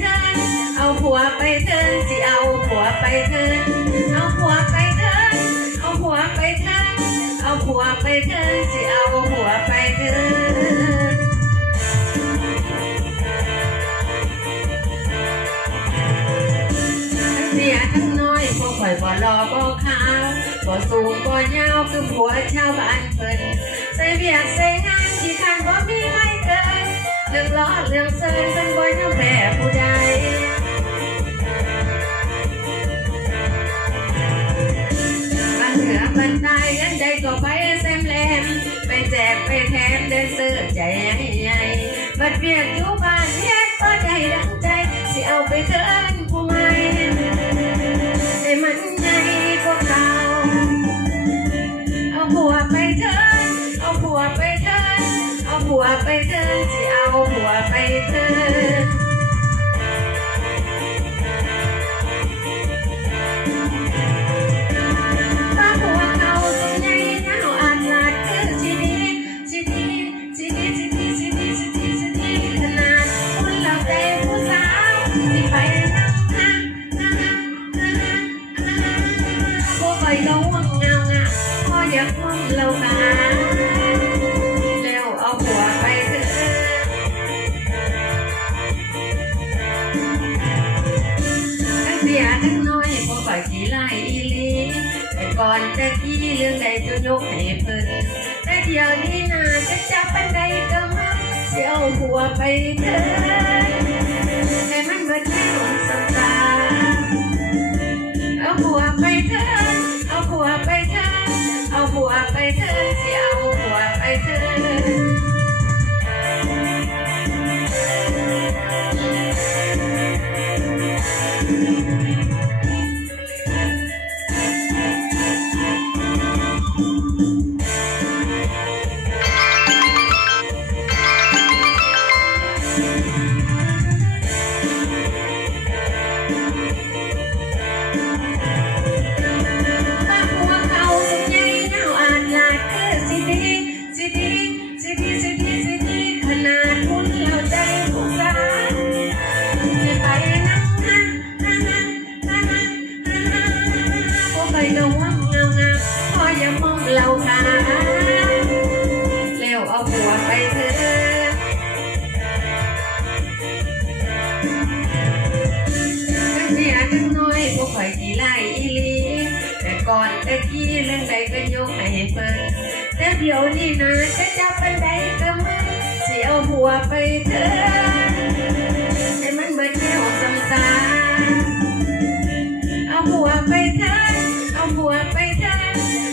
เถินเอาผัวไปเถินสิเอาผัวไปเถินเอาผัวไปเถินเอาผัวไปเถินเอาผัวไปเถินสิเอาผัวไปเถินทั้งเสียทั้งน้อยพวกข่อยบ่รอบ่ขาวบ่สูงบ่ยาวคือผัวชาวบ้านเพิ่นใส่เบียกใส่งานที่คันบ่มีไม่เกิน เรื่องล้อเรื่องเซินเป็นบ่ยอมแพ้ผู้ใดบันเหนือบันใต้ยันใดก็ไปแซมแลมไปแจกไปแถมเดินซื้อใจใหญ่บัดเบียกอยู่บ้านเฮ็ดบ่ได้ดังใจ สิเอาไปเกินผู้ใหม่ให้มันใหญ่กว่าเก่าเอาผัวไปเถินเอาผัวไปเถินเอาผัวไปเถินสิ เอาผัวไปเถิน สียทั้งน้อยพวกไปกี่ไล่อีหลีแต่ก่อนจะกี้เรื่องใดจะยกให้เพิ่นแต่เดี๋ยวนี้นาจะจับปันใดก็มาเสียวหัวไปเถินให้มันเบิดแนวสตาเอาหัวไปเถินเอาหัวไปเถินเอาหัวไปเถิน ยพวกข่อยกี่ไล่อีลีแต่ก่อนแต่กี้เรื่องใดก็ยกให้เพิ่นแต่เดี๋ยวนี้นะจะจับปันใดก็มันสิเอาหัวไปเถอะให้มันเบิดแนวสำสาเอาหัวไปเถอะเอาหัวไปเถอะ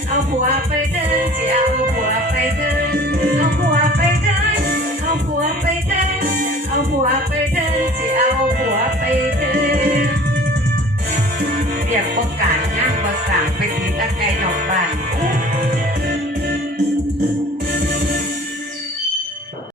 เอาหัวไปเถอะสิเอาหัวไปเถอะเอาหัวไปเถอะเอาหัวไปเถอะเอาหัวไปเถอะสิเอาหัวไปเถอะ